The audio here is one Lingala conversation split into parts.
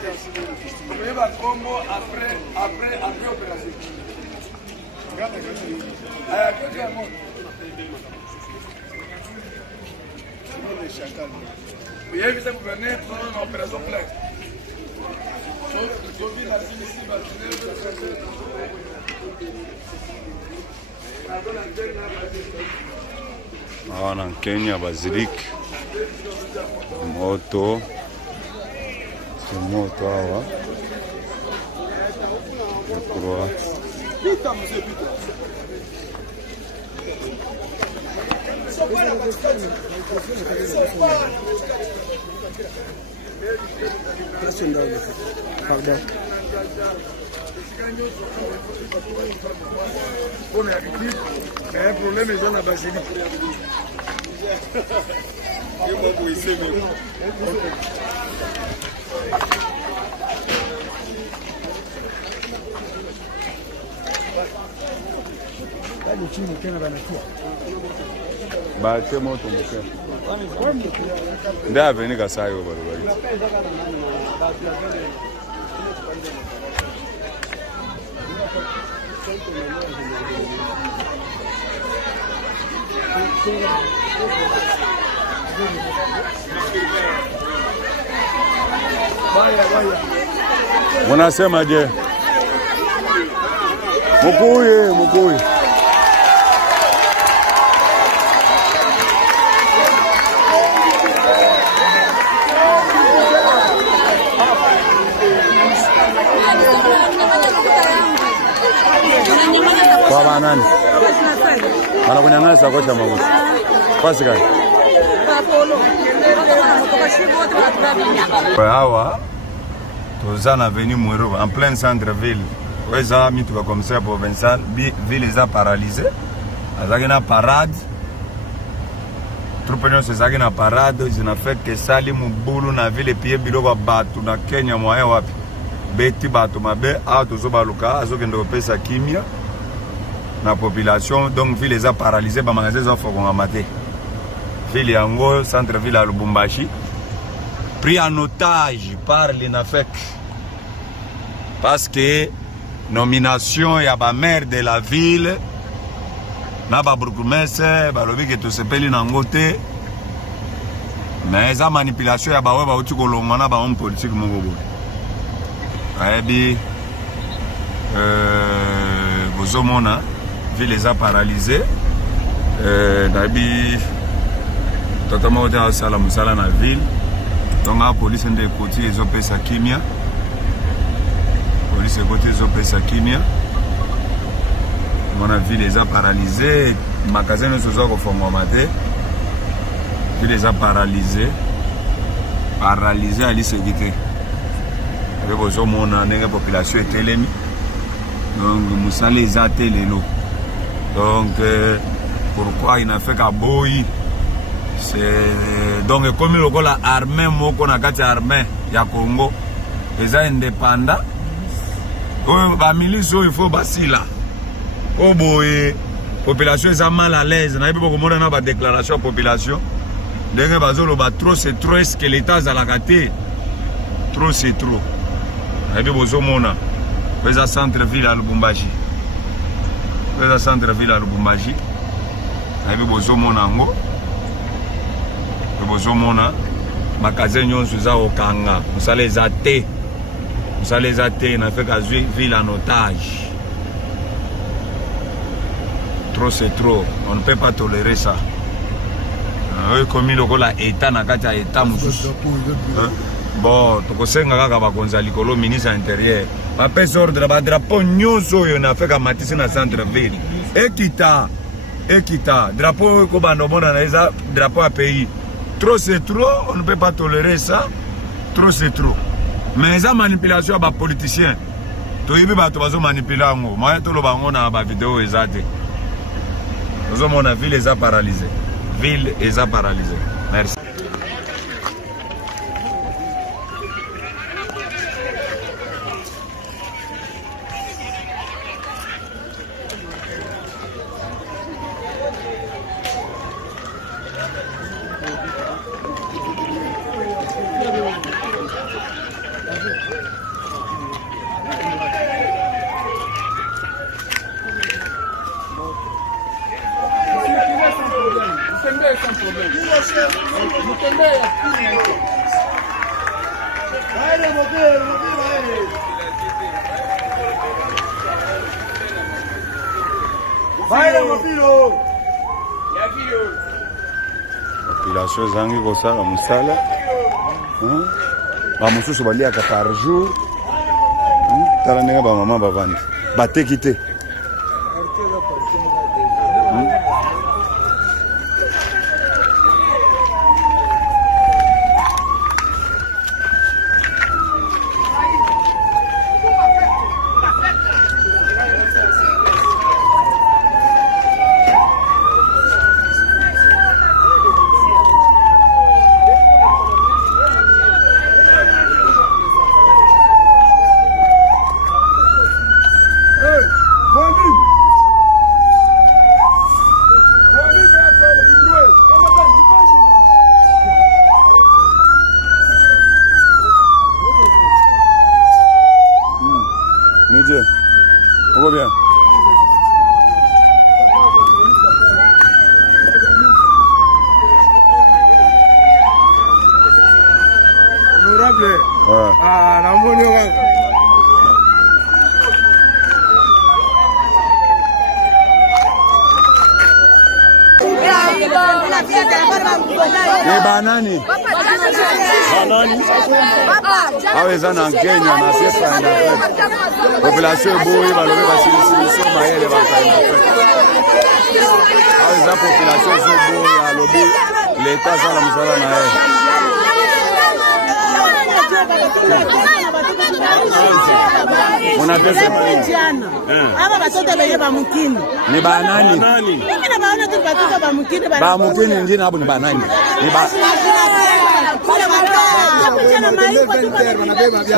Il va combo après opération. Vous avez vu ça, vous venez pour une opération pleine. En Kenya, Basilique, moto, c'est moto, je crois. Pardon. On est habitué, mais un problème est dans la basilique. Ba te moto moke. Nda veni kasayo balobali. Unasema je? Mkuye. Kwa banani? Wanakunyang'anya kocha maguzi. Pasi gani? Hawa tozana venu Mwero en plein centre-ville. Weza mitu ba commissaire provincial, ville est paralysée. Azaki na parade. Troupe nyonso ezaki na parade, zina fait que sali mubulu na ville pied biloko batu na Kenya moyen wapi. Beti batu mabe a tozo baluka azokende kopesa kimia na population, donc ville est paralysée, ba magasin za fokonga maté. Ville yango centre ville à Lubumbashi pris en otage par l'INAFEC parce que nomination ya ba maire de la ville na ba bourgmestre balobi ke to sepeli nango te, mais eza manipulation ya bawe bauti kolonga na ba homme politique moko boye ayebi bozomona ville eza paralysée nayebi totalement au à sala musala na ville, donc la police est côté ils ont payé kimia, police est côté ils ont payé kimia, mon ville les a paralysés, magasin ne se sont refondés matin, ville les a paralysés à l'insécurité, avec besoin mon année population est élevée, donc musala les a télé l'eau, donc pourquoi il n'a fait qu'à boy. Donc comme le la armée moko na kati armée ya Congo eza indépendant o ba milice il faut basila o boye population eza mal à l'aise na bibo komona na ba déclaration population ndenge bazolo ba trop c'est trop, est-ce que l'état za la kate trop c'est trop na bibo zomona pesa centre ville à Lubumbashi na bibo zomona ngo bozomona magasin nyonso za okanga musala eza te na fait ka ville en otage. Trop c'est trop, on ne peut pas tolérer ça. Comme il y a état na kati ya état mususu bon tokosenga kaka bakonza likolo ministre intérieur bapesa ordre ba drapeau nyonso oyo na fait ka matisi na centre ville ekita drapeau ko bandomona na eza drapeau à pays. Trop c'est trop, on ne peut pas tolérer ça. Trop c'est trop. Mais les manipulations à les politiciens. Tu as vu que tu manipuler. Moi, tu as vu vidéo exacte. La ville est paralysée. Ville est paralysée. Merci. Population zangi kosala musala bamosusu baliaka par jour tala ndenge bamama bavandi bateki te bien. Honorable. Ouais. Ah, la monnaie. Banani. Aweza na Kenya na pesa ina population boy balobe basiliso mayele bakaina aweza population so boy alobi l'etat sala musala na yeye unatesa aba batoto beye ba mukini ni banani mimi na baona tu batoto ba mukini ndina hapo ni banani ni ba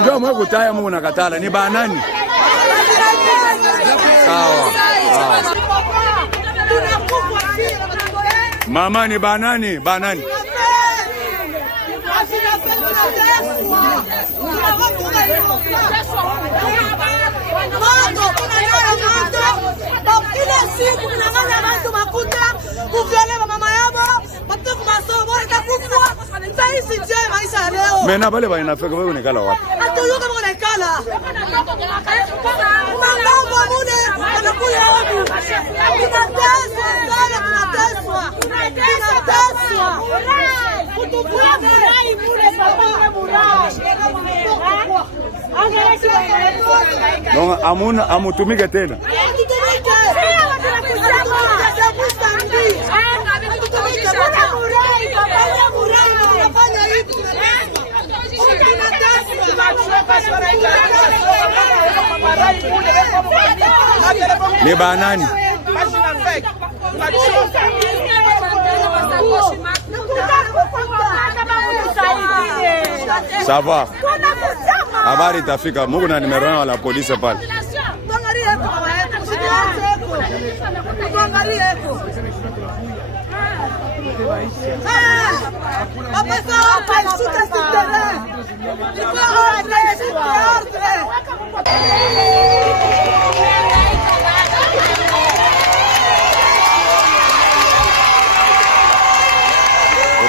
ndio mwe kutaya Mungu nakatala ni banani sawa mama ni banani mena bale bana feka wewe unekala wapi atuyuka mnekala mambo mune anakuya wapi tunateswa kutukua murai mune sababu murai donc amuna amutumike tena ni banani sava habari itafika Mungu na nimerona wala polisi pale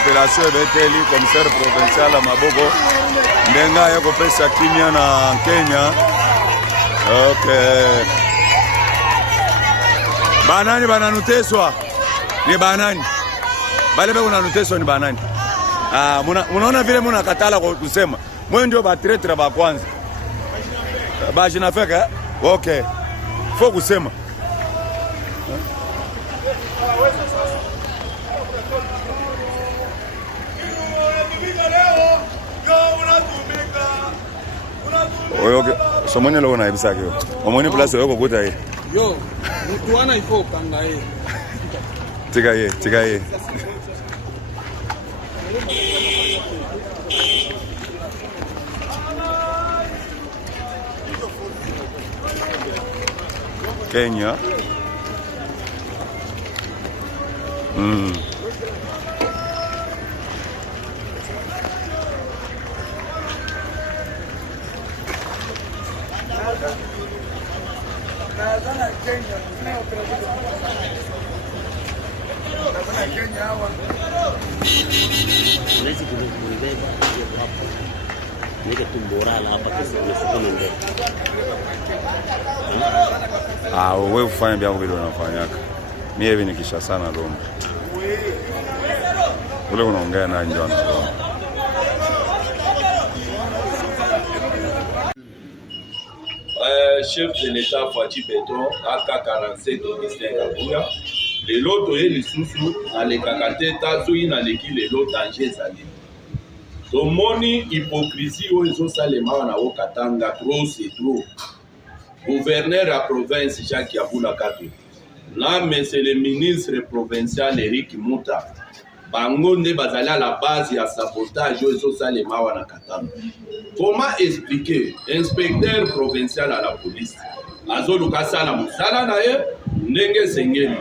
Opération Beteli, commissaire provincial à Mabogo. Ndenga yako pesa kimya na Kenya. Okay. Banani bananuteswa. Ni banani? Bale beko nanuteswa ni banani? Ah, munaona vile katala kwa kusema. Mwe ndio ba tretre ba kwanza. Ba jinafeka? Okay. Faut kusema. Oyoke somoni lo na ibisa kyo. Omoni place yoko kuta hii. Yo, mtu wana ifo kanga hii. Tika ye. Kenya. Ah, wewe ufanye vya vile unafanyaka. Mimi hivi nikisha sana Lombe. Ule unaongea na ndio anaona. Chef de l'État Fati Beton AK-47 Augustin Kabuya lelo toye lisusu nalekaka te ta soki naleki lelo danger ezali tomoni hypocrisie oyo ezosalema wana o Katanga trop c'est trop. Gouverneur ya province Jacques Yabula Kato na monsieur le ministre provincial Eric Muta bango nde bazali à la base ya sabotage oyo ezosalema wana Katanga. Comment expliquer inspecteur provincial à la police azoluka sala musala na ye ndenge sengeli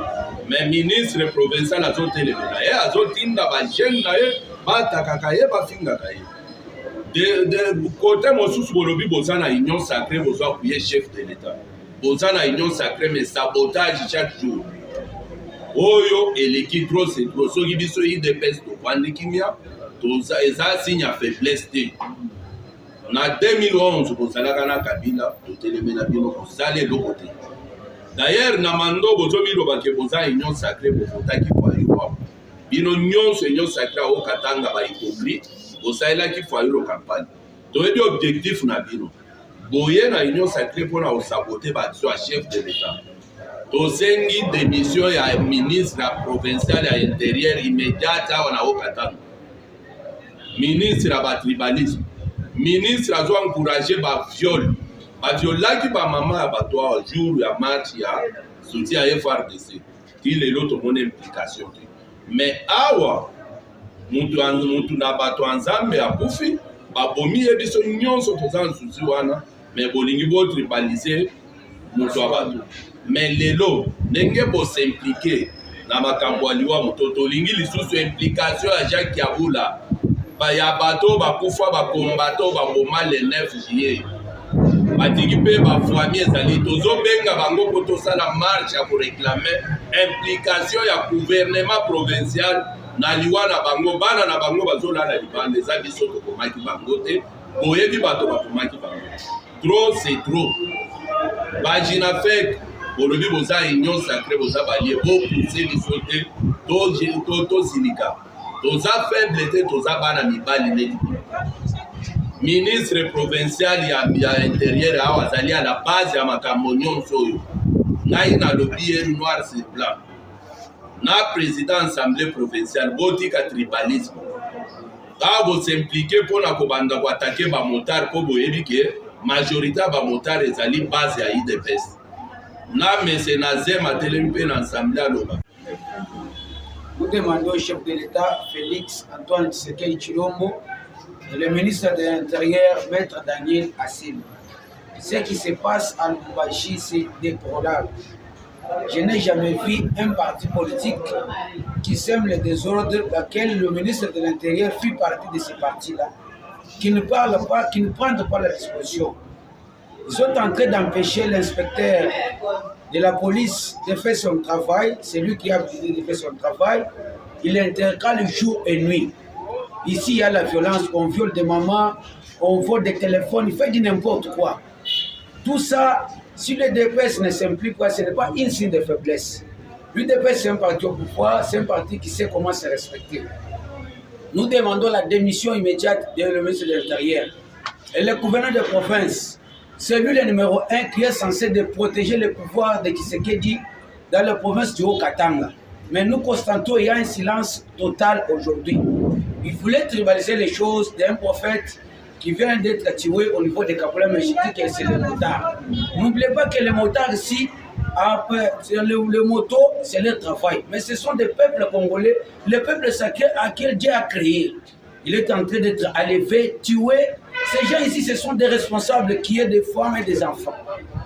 mais ministre provincial azotelemela ye azotinda bajene na ye batakaka ye bafingaka ye de côté mosusu bolobi boza na union sacrée bozwa kuye chef de l'état boza na union sacrée mais sabotage chaque jour oyo eleki trop c'est trop soki biso idps tovandi kimia toza eza signe ya faiblesse te. Na 2011 bozalaka na Kabila totelemela bino kozala eloko te. D'ailleurs na mando bozobiloba ke boza union sacrée bofutaki foyiro bino nyonso union sacrée o Katanga ba hypocrite bosalaki foyiro campagne toyebi objectif na bino boye na union sacrée mpona osabote baso ya chef de l'état tosengi démission ya ministre provincial ya intérieur immédiate awa na o Katanga ministre ya batribalisme ministre a encouragé ba viol violaki ba maman ya bato a jour ya match ya soutien à FRDC qui les l'autre mon implication mais awa mutu na bato nzambe ya kufi ba bomi e biso nyonso tozan souci wana mais bolingi bo tribaliser mutu abato mais lelo ndenge bo s'impliquer na makambo aliwa mutoto lingi lisusu implication ya Jacques Yabula ya bato bakufa bakombato baboma le 9 juillet batiki mpe bafamie ezali tozobenga bango mpo tosala marche ya koreklame implication ya gouvernement provincial na liwa na bango bana na bango bazolala libanda eza biso tokomaki bango te boyebi bato bakomaki bango trop c'est trop bajina fek bolobi boza union sacrée boza balie bopuse biso te tozilika toza faible te toza bana mibali neti ministre provincial ya intérieur awa azali à la base ya makambo nyonso oyo ngai nalobi ye noir sur blanc na président assemblée provinciale botika tribalisme ka bosimplike mpona kobanda koatake bamotare mpo boyebi ke majorité ya bamotare ezali base ya idps na mese nazem atelemi mpe na assemblée aloba. Nous demandons au chef de l'État, Félix Antoine Tshisekedi Tshilombo, et le ministre de l'Intérieur, Maître Daniel Assil. Ce qui se passe à Lubumbashi, c'est déplorable. Je n'ai jamais vu un parti politique qui sème le désordre, laquelle le ministre de l'Intérieur fait partie de ce parti-là, qui ne parle pas, qui ne prend pas la disposition. Ils sont en train d'empêcher l'inspecteur de la police de faire son travail. C'est lui qui a décidé de faire son travail. Il intercale jour et nuit. Ici, il y a la violence, on viole des mamans, on vole des téléphones, il fait du n'importe quoi. Tout ça, si le DPS ne s'implique pas, ce n'est pas un signe de faiblesse. L'UDPS, c'est un parti au pouvoir, c'est un parti qui sait comment se respecter. Nous demandons la démission immédiate du ministre de l'Intérieur. Et le gouverneur de province, c'est lui le numéro 1 qui est censé de protéger le pouvoir de Tshisekedi dans la province du Haut-Katanga. Mais nous constatons qu'il y a un silence total aujourd'hui. Il voulait tribaliser les choses d'un prophète qui vient d'être tué au niveau des Kapola Méchitique et c'est le motard. N'oubliez pas que les motards ici, le moto, c'est leur travail. Mais ce sont des peuples congolais, le peuple sacré à qui Dieu a créé. Il est en train d'être enlevé, tué. Ces gens ici, ce sont des responsables qui ont des femmes et des enfants.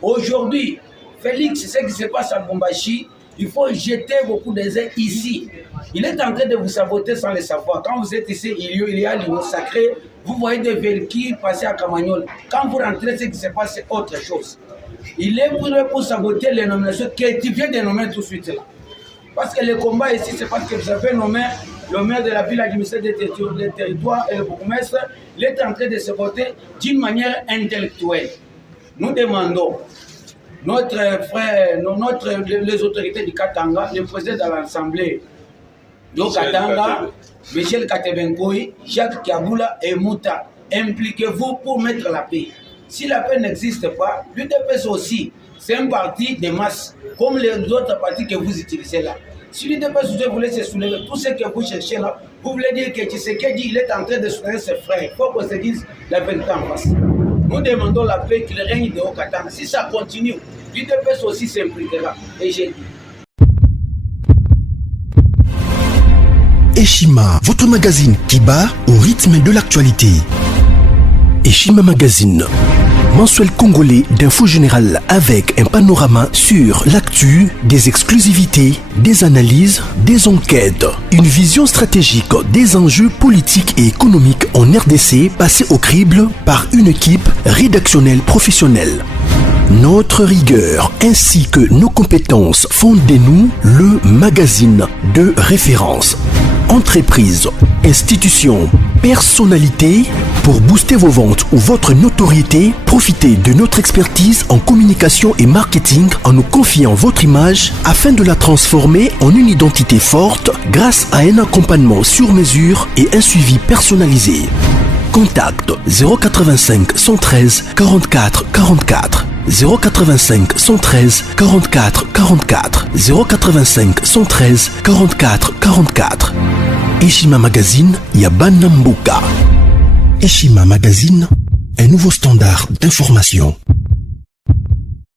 Aujourd'hui, Félix, c'est ce qui se passe à Lubumbashi. Il faut jeter beaucoup des ailes ici. Il est en train de vous saboter sans le savoir. Quand vous êtes ici, il y a l'union sacrée. Vous voyez des véhicules passer à Camagnol. Quand vous rentrez, ce qui se passe, c'est autre chose. Il est pour saboter les nominations que tu viens de nommer tout de suite là. Parce que le combat ici, c'est parce que vous avez nommé le maire de la ville administrative des territoires et le bourgmestre, il est en train de se voter d'une manière intellectuelle. Nous demandons notre frère, les autorités du Katanga, le président de l'Assemblée de Katanga, Michel Katebenkoui, Jacques Kiaboula et Mouta, impliquez-vous pour mettre la paix. Si la paix n'existe pas, l'UDPS aussi, c'est un parti de masse, comme les autres partis que vous utilisez là. Si l'UDPS voulait se soulever, tout ce que vous cherchez là, vous voulez dire que Tshisekedi il est en train de soutenir ses frères. Il faut qu'on se dise la vérité en face. Nous demandons la paix qu'il règne de Haut-Katanga. Si ça continue, l'UDPS aussi s'impliquera. Et j'ai dit. Eshima, votre magazine qui bat au rythme de l'actualité. Eshima Magazine, mensuel congolais d'info générale avec un panorama sur l'actu, des exclusivités, des analyses, des enquêtes, une vision stratégique des enjeux politiques et économiques en RDC passés au crible par une équipe rédactionnelle professionnelle. Notre rigueur ainsi que nos compétences font de nous le magazine de référence. Entreprises, institutions, personnalités, pour booster vos ventes ou votre notoriété, profitez de notre expertise en communication et marketing en nous confiant votre image afin de la transformer en une identité forte grâce à un accompagnement sur mesure et un suivi personnalisé. Contact 085 113 44 44. 085 113 44 44 085 113 44 44. Eshima Magazine, Yabana Mbuka. Eshima Magazine, un nouveau standard d'information.